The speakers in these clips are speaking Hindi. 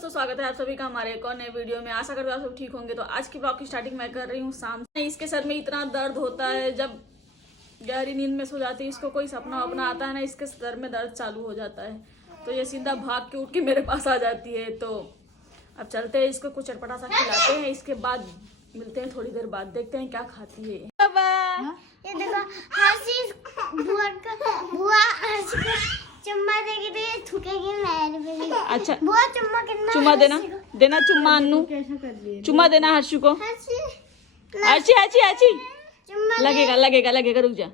दोस्तों, स्वागत है आप सभी का हमारे एक और नए वीडियो में। आशा करते हो आप सब ठीक होंगे। तो आज की ब्लॉग की स्टार्टिंग मैं कर रही हूँ शाम से। इसके सर में इतना दर्द होता है, जब गहरी नींद में सो जाती है, इसको कोई सपना वपना आता है ना, इसके सर में दर्द चालू हो जाता है। तो ये सीधा भाग के उठ के मेरे पास आ जाती है। तो अब चलते हैं, इसको कुछ चटपटा सा खिलाते हैं, इसके बाद मिलते हैं थोड़ी देर बाद, देखते हैं क्या खाती है। ये देखो हर्षी बुआ हर्षी को चुम्मा देगी तो ये थूकेगी मेरे पे। अच्छा बुआ चुम्मा कितना चुम्मा देना चुम्मा अन्नू, चुम्मा देना हर्षू को। हर्षी चुम्मा लगेगा रुक जा।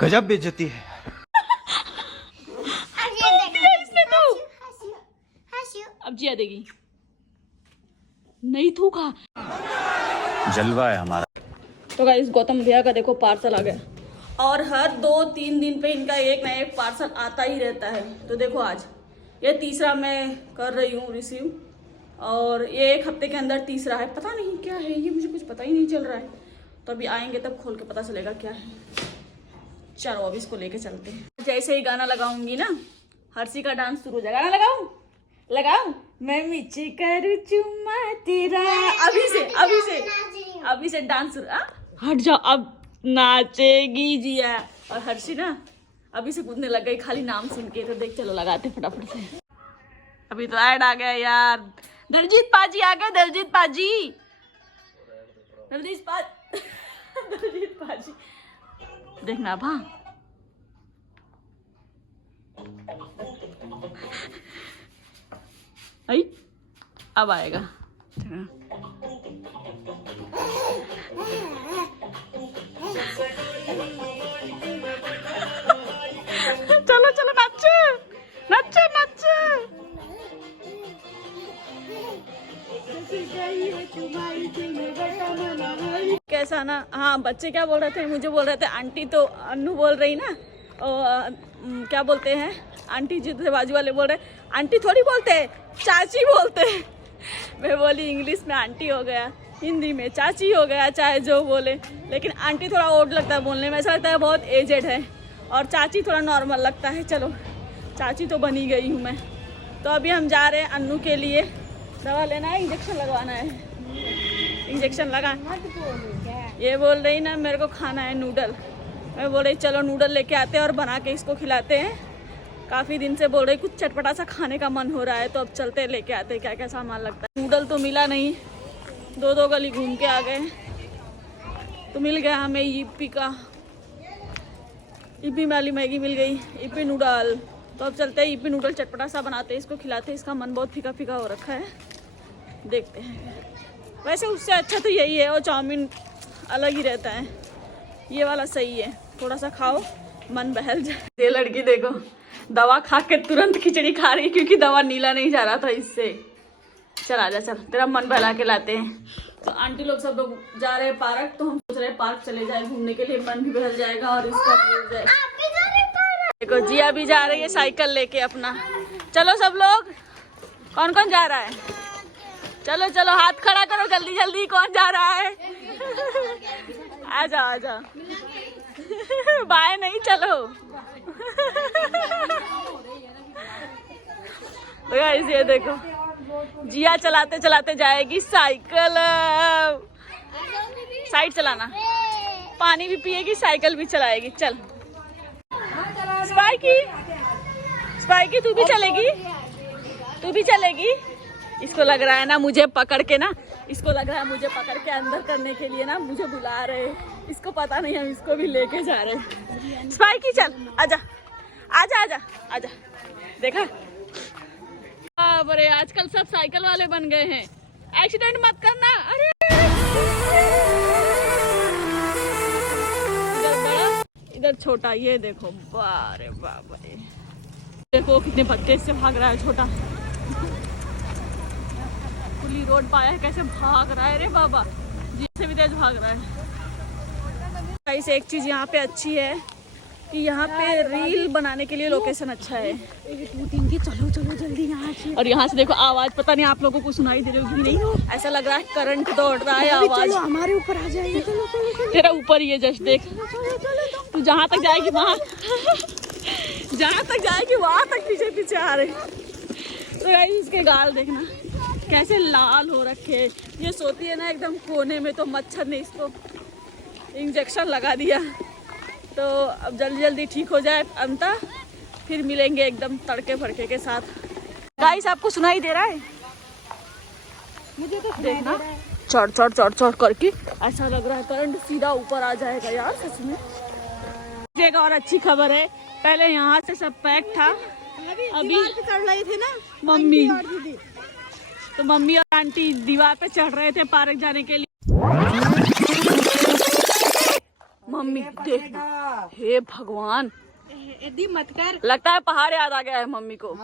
गजब बेइज्जती है। अब जिया देगी, नहीं थूका। जलवा है हमारा। तो गाइस गौतम भैया का देखो पार्सल आ गया, और हर 2-3 दिन पे इनका एक ना एक पार्सल आता ही रहता है। तो देखो आज ये तीसरा मैं कर रही हूँ रिसीव, और ये 1 हफ्ते के अंदर तीसरा है। पता नहीं क्या है ये, मुझे कुछ पता ही नहीं चल रहा है। तो अभी आएंगे तब खोल के पता चलेगा क्या है। चलो अभी इसको लेके चलते हैं। जैसे ही गाना लगाऊंगी ना, हर्षी का डांस शुरू हो जाएगा। गाना लगाऊं मैं मिर्ची करूँ चुम्मा तेरा। अभी से डांस हट जाओ, अब नाचेगी जिया। और हर्षी ना अभी से कूदने लग गई खाली नाम सुन के। तो देख चलो लगाते फटाफट से। अभी तो ऐड आ गया यार, दलजीत पाजी आ गए। दलजीत पाजी देखना भा। आई अब आएगा। चलो नाचो। कैसा ना। हाँ बच्चे क्या बोल रहे थे, मुझे बोल रहे थे आंटी, तो अन्नू बोल रही ना, क्या बोलते हैं आंटी जी थे बाजू वाले, बोल रहे आंटी थोड़ी बोलते हैं, चाची बोलते हैं। मैं बोली इंग्लिश में आंटी हो गया, हिंदी में चाची हो गया, चाहे जो बोले। लेकिन आंटी थोड़ा ओल्ड लगता है बोलने में, ऐसा लगता है बहुत एजेड है, और चाची थोड़ा नॉर्मल लगता है। चलो चाची तो बनी गई हूँ मैं। तो अभी हम जा रहे हैं अन्नू के लिए दवा लेना है, इंजेक्शन लगवाना है। इंजेक्शन लगा, ये बोल रही ना मेरे को खाना है नूडल। मैं बोल रही चलो नूडल लेके आते हैं और बना के इसको खिलाते हैं। काफ़ी दिन से बोल रही कुछ चटपटा सा खाने का मन हो रहा है। तो अब चलते हैं, लेके आते हैं क्या क्या सामान लगता है। नूडल तो मिला नहीं, 2 गली घूम के आ गए। तो मिल गया हमें ईपी वाली मैगी मिल गई, ईपी नूडल। तो अब चलते हैं ईपी नूडल चटपटा सा बनाते हैं, इसको खिलाते हैं। इसका मन बहुत फीका फीका हो रखा है, देखते हैं। वैसे उससे अच्छा तो यही है, और चाउमीन अलग ही रहता है, ये वाला सही है। थोड़ा सा खाओ मन बहल जाए। ये लड़की देखो दवा खा के तुरंत खिचड़ी खा रही है, क्योंकि दवा नीला नहीं जा रहा था इससे। चल आजा, चल तेरा मन बहला के लाते हैं। तो आंटी लोग सब लोग जा रहे हैं पार्क, तो हम सोच रहे हैं पार्क चले जाए घूमने के लिए, मन भी बहल जाएगा और इसका भी हो जाए। देखो जिया भी जा रही है साइकिल लेके अपना। चलो सब लोग, कौन कौन जा रहा है? चलो हाथ खड़ा करो जल्दी, कौन जा रहा है? आजा बाय नहीं, चलो। तो गाइस ये देखो जिया चलाते जाएगी साइकिल। साइड चलाना, पानी भी पिएगी, साइकिल भी चलाएगी। चल स्पाइकी तू भी चलेगी। इसको लग रहा है ना मुझे पकड़ के अंदर करने के लिए ना मुझे बुला रहे। इसको पता नहीं हम इसको भी लेके जा रहे हैं। स्पाइकी चल, आजा। देखा अरे आजकल सब साइकिल वाले बन गए हैं। एक्सीडेंट मत करना। अरे इधर बड़ा इधर छोटा, ये देखो बारे बाबा, देखो कितने तेज से भाग रहा है छोटा। खुली रोड पाया है, कैसे भाग रहा है रे बाबा, जिससे भी तेज भाग रहा है। ऐसे एक चीज यहाँ पे अच्छी है कि यहाँ पे रील बनाने के लिए लोकेशन अच्छा है। चलो जल्दी यहाँ से। और यहाँ से देखो आवाज, पता नहीं आप लोगों को सुनाई दे रही होगी नहीं, ऐसा लग रहा है करंट दौड़ रहा है। आवाज हमारे ऊपर आ जाएगी। तेरा ऊपर ही है, जस्ट देख तू जहाँ तक जाएगी वहाँ जहाँ तक जाएगी वहां तक पीछे पीछे आ रहे। तो गाइस इसके गाल देखना कैसे लाल हो रखे। ये सोती है ना एकदम कोने में, तो मच्छर ने इसको इंजेक्शन लगा दिया। तो अब जल्दी जल्दी ठीक हो जाए अंता, फिर मिलेंगे एकदम तड़के फड़के के साथ। गाइस आपको सुनाई दे रहा है? मुझे तो देखना चढ़ चढ़ चढ़ चढ़ करके ऐसा लग रहा है करंट सीधा ऊपर आ जाएगा यार सच में। एक और अच्छी खबर है, पहले यहाँ से सब पैक था, अभी चढ़ रही थी ना मम्मी, तो मम्मी और आंटी दीवार पे चढ़ रहे थे पार्क जाने के लिए। मम्मी देखना, हे भगवान मत कर। लगता है पहाड़ याद आ गया है मम्मी को।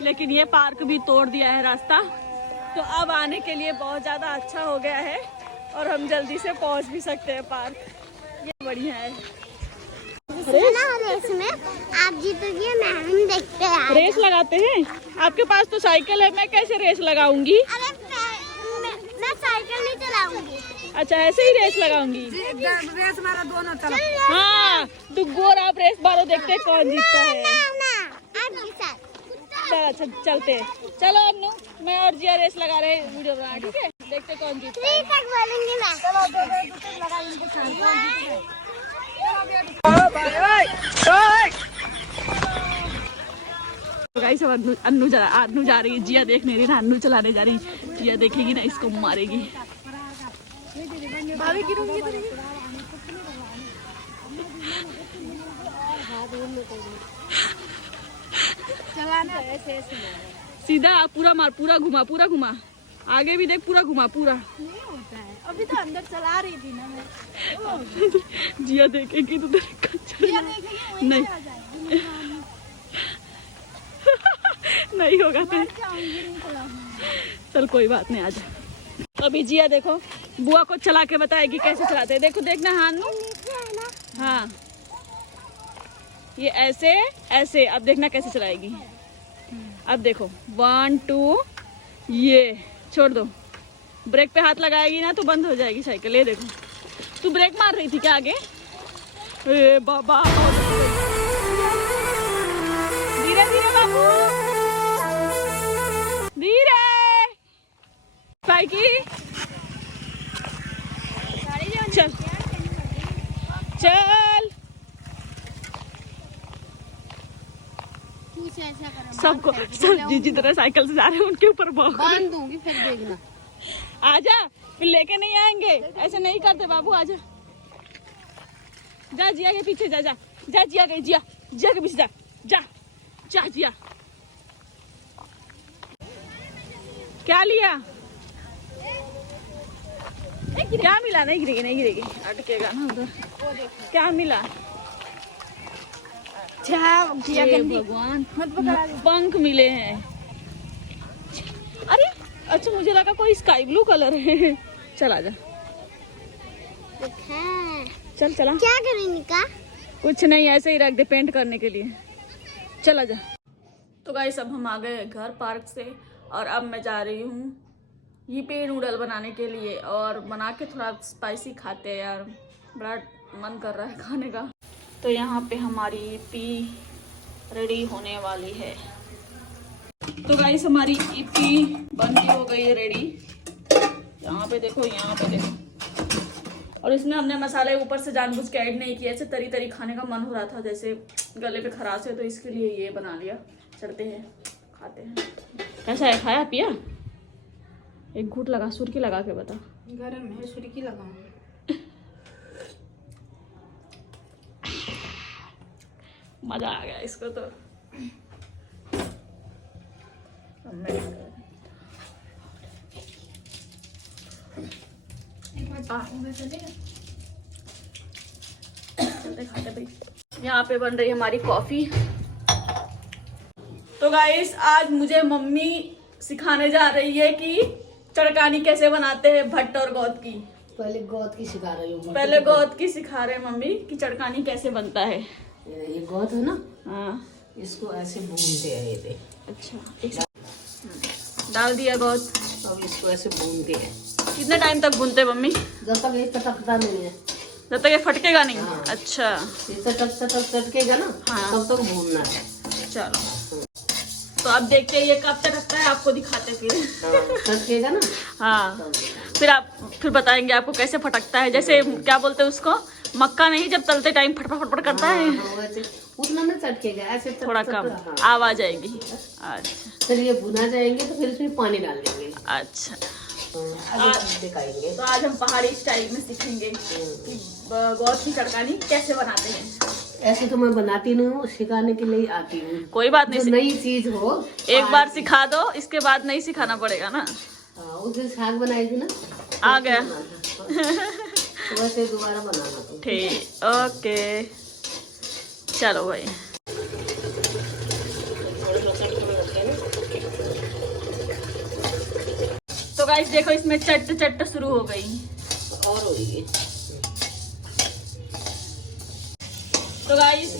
लेकिन ये पार्क भी तोड़ दिया है रास्ता, तो अब आने के लिए बहुत ज्यादा अच्छा हो गया है और हम जल्दी से पहुंच भी सकते हैं पार्क। ये बढ़िया है। रेस में आप जीतोगे, मैं हम देखते हैं। रेस लगाते हैं? आपके पास तो साइकिल है, मैं कैसे रेस लगाऊंगी? अरे मैं साइकिल नहीं चलाऊंगी। अच्छा ऐसे ही रेस लगाऊंगी। रेस मारा दोनों तरफ। हाँ दुग्गो और आप रेस मारो, देखते हैं कौन जीतता है। आपके साथ। चल अच्छा चलते हैं। चलो अनु, मैं और जिया रेस लगा रहे हैं, वीडियो बना, ठीक है? देखते कौन जीतता है। 3 तक बोलेंगे मैं। गाइस अब अन्नू जा रही है, जिया देख नहीं रही ना, अन्नू चलाने जा रही। जिया देखेगी ना इसको मारेगी। सीधा पूरा मार, पूरा घुमा, पूरा घुमा, आगे भी देख, पूरा घुमा, पूरा। अभी तो अंदर चला रही थी ना मैं। जिया देखेगी तो नहीं नहीं होगा तो चल कोई बात नहीं, आजा। तो अभी जिया देखो बुआ को चला के बताएगी कैसे चलाते हैं। देखो देखना, हाँ हाँ ये ऐसे ऐसे, अब देखना कैसे चलाएगी। अब देखो 1 2, ये छोड़ दो, ब्रेक पे हाथ लगाएगी ना तो बंद हो जाएगी साइकिल। ये देखो, तू ब्रेक मार रही थी क्या आगे? ए बाबा, धीरे धीरे बाबू, धीरे। साइकिल चल चल, सबको सब जितने साइकिल से जा रहे हैं उनके ऊपर बांध दूंगी, फिर देखना। आजा, फिर लेके नहीं आएंगे, ऐसे नहीं करते बाबू। आजा, जा जिया के पीछे, जा जा जा, जिया गई, जिया जिया के पीछे जा जा जा। जिया क्या लिया? क्या मिला? नहीं गिरेगी, नहीं गिरेगी, अटकेगा ना उधर। क्या मिला? भगवान, पंख मिले हैं। अरे अच्छा, मुझे लगा कोई स्काई ब्लू कलर है। चल आजा, चल चला। क्या करेंगे का? कुछ नहीं, ऐसे ही रख दे पेंट करने के लिए। चल आजा। तो गाइस अब हम आ गए घर पार्क से, और अब मैं जा रही हूँ यीपी नूडल बनाने के लिए, और बना के थोड़ा स्पाइसी खाते हैं यार, बड़ा मन कर रहा है खाने का। तो यहाँ पे हमारी यीपी रेडी होने वाली है। तो गाइस हमारी यीपी बन के हो गई है रेडी। यहाँ पे देखो, यहाँ पे देखो। और इसमें हमने मसाले ऊपर से जानबूझ के ऐड नहीं किया, ऐसे तरी तरी खाने का मन हो रहा था, जैसे गले पे खराश है, तो इसके लिए ये बना लिया। चढ़ते हैं, खाते हैं। कैसा है, खाया पिया? एक घूंट लगा, सुर्खी लगा के बता। गरम है, सुर्खी लगाऊं। मजा आ गया इसको तो। चलते खाते भाई। यहाँ पे बन रही है हमारी कॉफी। तो गाइस आज मुझे मम्मी सिखाने जा रही है कि चड़कानी कैसे बनाते हैं, भट्ट और गोद की। पहले गोद की सिखा रही हूँ। पहले गोद की सिखा रहे हैं मम्मी कि चड़कानी कैसे बनता है। ये गोद है ना, हाँ इसको ऐसे भूनते हैं। ये देख, अच्छा डाल दिया गोद। अब इसको ऐसे भूनते हैं। कितने टाइम तक भूनते हैं मम्मी? जब तक ये चटकता नहीं है। जब तक ये फटकेगा नहीं। हाँ। अच्छा ये चटकेगा ना, हाँ। तब तक भूनना है। चलो, तो अब देखते हैं ये कब चटकता है, आपको दिखाते फिर। हाँ, चटकेगा ना। हाँ, फिर बताएंगे आपको कैसे फटकता है। जैसे क्या बोलते हैं उसको, मक्का नहीं, जब तलते टाइम फटफट फटफट करता है। हाँ, वैसे उतना ना चटकेगा, ऐसे थोड़ा कम हाँ। आवाज आएगी। अच्छा फिर ये भुना जाएंगे तो फिर इसमें पानी डाल देंगे। अच्छा, आगे दिखाएंगे। तो आज हम पहाड़ी स्टाइल में सीखेंगे कि गोश्त की तड़कानी कैसे बनाते हैं। ऐसे तो मैं बनाती नहीं हूँ, सिखाने के लिए आती हूँ। कोई बात नहीं, जो नई चीज हो एक बार सिखा दो, इसके बाद नहीं सिखाना पड़ेगा ना। हाँ, उस दिन साग बनाई थी ना, आ गया। तो वैसे दोबारा बनाना तो। ठीक, ओके, चलो भाई। तो गाइस देखो, इसमें चट चट शुरू हो गई और हो गई। तो गाइस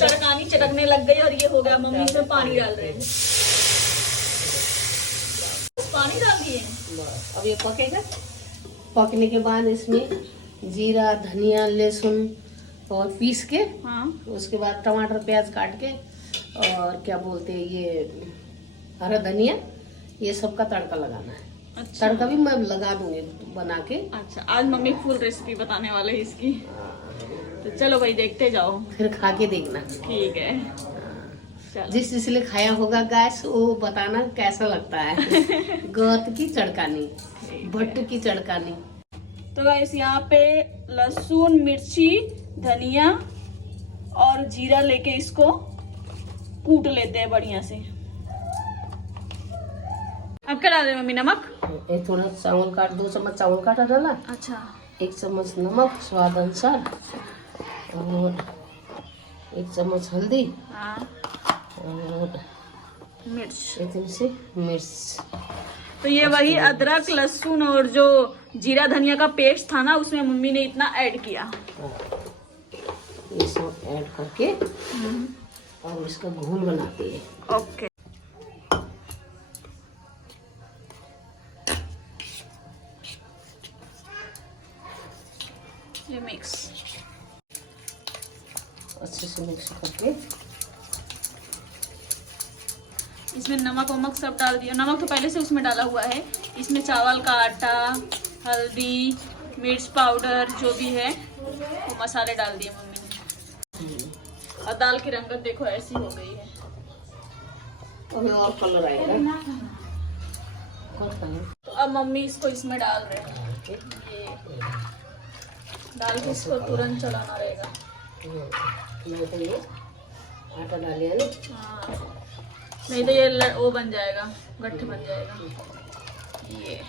तड़कानी चटकने लग गई और ये हो गया। मम्मी इसमें पानी डाल रहे हैं, पानी डाल दिए। बस अब ये पकेगा। पकने के बाद इसमें जीरा, धनिया, लहसुन और पीस के, हाँ, उसके बाद टमाटर प्याज काट के, और क्या बोलते हैं ये हरा धनिया, ये सब का तड़का लगाना है। अच्छा। तड़का भी मैं लगा दूंगी बना के। अच्छा, आज मम्मी फुल रेसिपी बताने वाले हैं इसकी, तो चलो भाई देखते जाओ। फिर खा के देखना। ठीक है, चलो। जिसने खाया होगा गैस, वो बताना कैसा लगता है। गोश्त की तड़कानी, भट्ट की तड़कानी। तो गाइस यहाँ पे लहसुन, मिर्ची, धनिया और जीरा लेके इसको कूट लेते हैं बढ़िया से। अब क्या डाल रहे हैं मम्मी? नमक। एक थोड़ा चावल काट, 2 चम्मच चावल काटा डाला, अच्छा, 1 चम्मच नमक स्वाद अनुसार, और 1 चम्मच हल्दी, हाँ, और मिर्च। इतनी सी मिर्च। तो ये वही अदरक, लहसुन और जो जीरा धनिया का पेस्ट था ना, उसमें मम्मी ने इतना ऐड किया। ये सब ऐड करके और इसका घोल बनाते हैं। ओके, ये मिक्स अच्छे से मिक्स करके इसमें नमक वमक सब डाल दिया। नमक तो पहले से उसमें डाला हुआ है। इसमें चावल का आटा, हल्दी, मिर्च पाउडर जो भी है वो मसाले डाल दिए मम्मी ने। और दाल की रंगत देखो ऐसी हो गई है। और कलर आएगा। तो अब मम्मी इसको इसमें डाल रहे हैं। ये डाल के इसको तुरंत चलाना रहेगा। ये आटा डालिए ना। हाँ, नहीं तो ये वो बन जाएगा, गट्ठे बन जाएगा। ये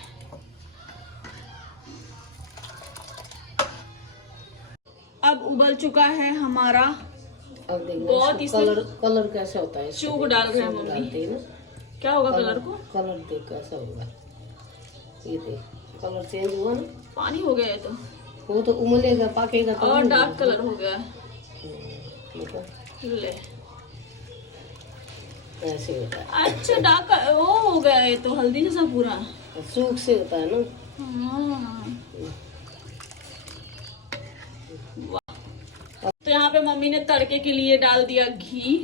अब उबल चुका है हमारा। अब देखना बहुत इसमें कलर कैसे होता है। चूक डाल रहे हैं मम्मी। डालते हैं ना। क्या होगा कलर को? कलर देख कैसा होगा। ये देख कलर चेंज हुआ ना। पानी हो गया है तो वो तो उमलेगा, पकेगा तो और डार्क कलर हो गया है। ले, ऐसे होता है। अच्छा डार्क वो हो गया है तो हल्दी जैसा पूरा। सूख से होता है ना। हाँ। वाह। तो यहाँ पे मम्मी ने तड़के के लिए डाल दिया घी,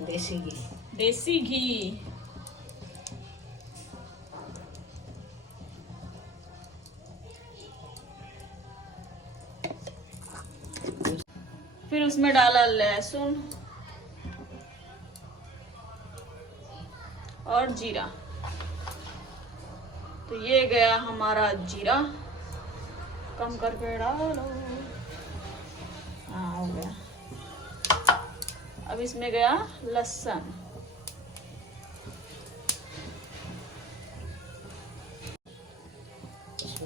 देसी घी। देसी घी। फिर उसमें डाला लहसुन और जीरा। तो ये गया हमारा जीरा। कम करके डालो। हाँ, हो गया। अब इसमें गया लहसुन।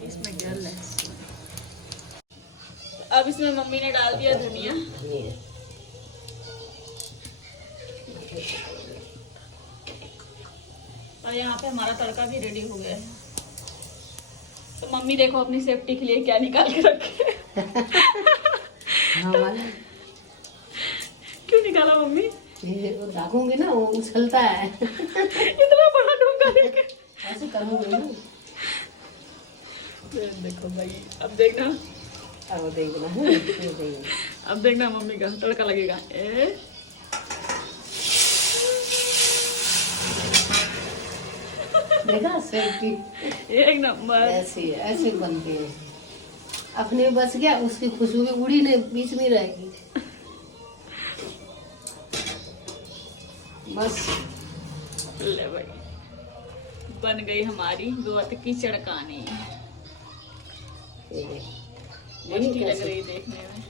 इसमें गया लहसुन। अब इसमें मम्मी ने डाल दिया धनिया। और यहाँ पे हमारा तड़का भी रेडी हो गया है। तो मम्मी देखो अपनी सेफ्टी के लिए क्या निकाल के रखे। क्यों निकाला मम्मी? ये रखूंगी ना, वो उछलता है। इतना बड़ा डूंगा लेके ऐसे करूंगी ना। देखो भाई, अब देखना, अब देखना है, देखना। अब देखना मम्मी का तड़का लगेगा। देखा सेव की एक नंबर। ऐसी बनती है। अपने बच गया, उसकी खुशबू भी उड़ी नहीं, बीच में रहेगी। बस ले भाई, बन गई हमारी गोट की चड़कानी। टेस्टी लग रही है देखने में।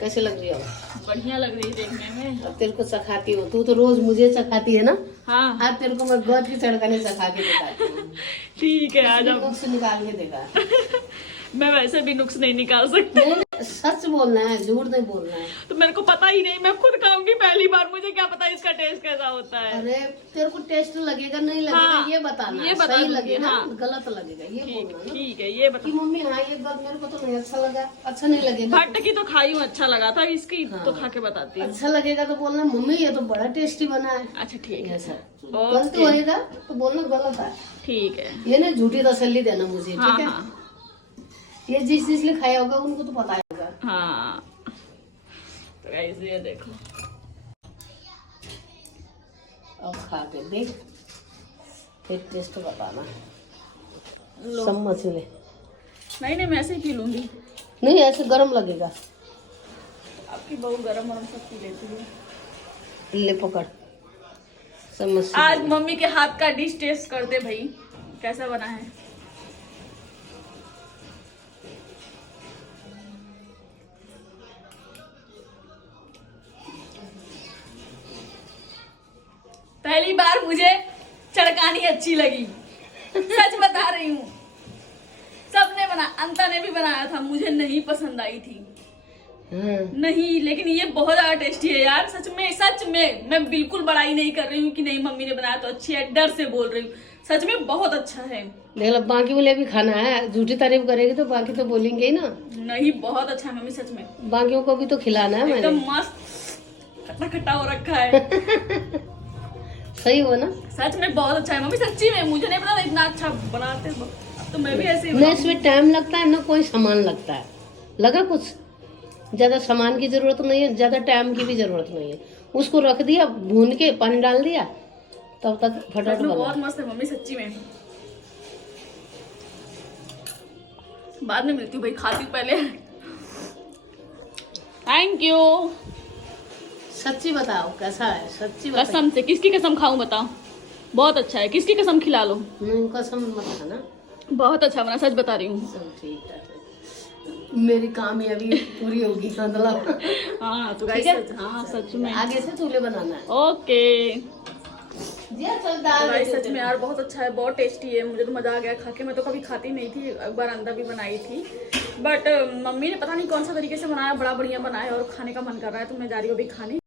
कैसे लग रही है? बढ़िया लग रही है देखने में। अब तेरे को चखाती हो, तू तो रोज मुझे चखाती है ना। हाँ आज तेरे को मैं गोट की चड़कानी चखा के दिखाती हूँ। ठीक है, आज नुक्स निकाल के देखा। मैं वैसे भी नुक्स नहीं निकाल सकती। नहीं, सच बोलना है, झूठ नहीं बोलना है। तो मेरे को पता ही नहीं, मैं खुद खाऊंगी पहली बार, मुझे क्या पता इसका टेस्ट कैसा होता है। अरे तेरे को टेस्ट लगेगा नहीं लगेगा, हाँ, ये बताना, ये बता सही दूंगी, लगेगा, हाँ। गलत लगेगा, ये बोलना ना ठीक है, ये बता। कि मम्मी हाँ ये बात मेरे को तो नहीं अच्छा लगा, अच्छा नहीं लगेगा। भट्ट की तो खाई हूँ, अच्छा लगा था, इसकी हाँ। तो खा के बताती हूँ। अच्छा लगेगा तो बोलना मम्मी ये तो बड़ा टेस्टी बना है। अच्छा ठीक है, ऐसा गलत होएगा तो बोलना गलत है। ठीक है। ये ना झूठी तसल्ली देना मुझे, हाँ ठीक है? हाँ ये जिस जिसने खाया होगा उनको तो पता होगा। हाँ। तो गाइस ये देखो, अब खा के देख, फिर टेस्ट बताना। लो। चम्मच ले। नहीं मैं ऐसे ही पी लूंगी। नहीं ऐसे गरम लगेगा। आपकी बहू गरम गरम सब पी लेती है। ले पकड़ चम्मच से। आज मम्मी के हाथ का डिश टेस्ट करते भाई, कैसा बना है। पहली बार मुझे चड़कानी अच्छी लगी, सच बता रही हूँ। सबने बना, अंता ने भी बनाया था, मुझे नहीं पसंद आई थी। नहीं, लेकिन ये बहुत ज्यादा टेस्टी है यार, सच में मैं बिल्कुल बड़ाई नहीं कर रही हूँ कि नहीं मम्मी ने बनाया तो अच्छी है, डर से बोल रही हूँ, सच में बहुत अच्छा है। देख लो, बाकी वाले भी खाना है, झूठी तारीफ करेगी तो बाकी तो बोलेंगे ही ना। नहीं बहुत अच्छा है मम्मी, सच में बाकियों को भी तो खिलाना है एकदम मैंने। मस्त खट्टा खट्टा हो रखा है। सही हो ना? सच में बहुत अच्छा है मम्मी, सच्ची में मुझे नहीं पता इतना अच्छा बनाते हो। तो मैं भी ऐसे ही ना इसमें टाइम लगता है ना कोई सामान लगता है। लगा कुछ ज्यादा सामान की जरूरत नहीं है, ज्यादा टाइम की भी जरूरत नहीं है। उसको रख दिया, भून के पानी डाल दिया, तब तक फटाफट बना। बहुत मस्त है मम्मी, सच्ची में। बाद में मिलती हूँ भाई, खाती हूँ पहले। Thank you. सच्ची बताओ कैसा है, सच्ची बताओ। कसम से, किसकी कसम खाऊं बताओ। बहुत अच्छा है, किसकी कसम खिला लो। नहीं कसम मत खाना। बहुत अच्छा बना, सच बता रही हूँ। सब ठीक है, मेरी कामयाबी पूरी होगी मतलब। हाँ तो ठीक गाइस, है? हाँ सच में। आगे से चूल्हे बनाना है। ओके जी चल दाल गाइस, सच में यार बहुत अच्छा है, बहुत टेस्टी है। मुझे तो मजा आ गया खा के, मैं तो कभी खाती नहीं थी, एक बार अंडा भी बनाई थी, बट मम्मी ने पता नहीं कौन सा तरीके से बनाया, बड़ा बढ़िया बनाया और खाने का मन कर रहा है, तो मैं जा रही हूँ अभी खाने।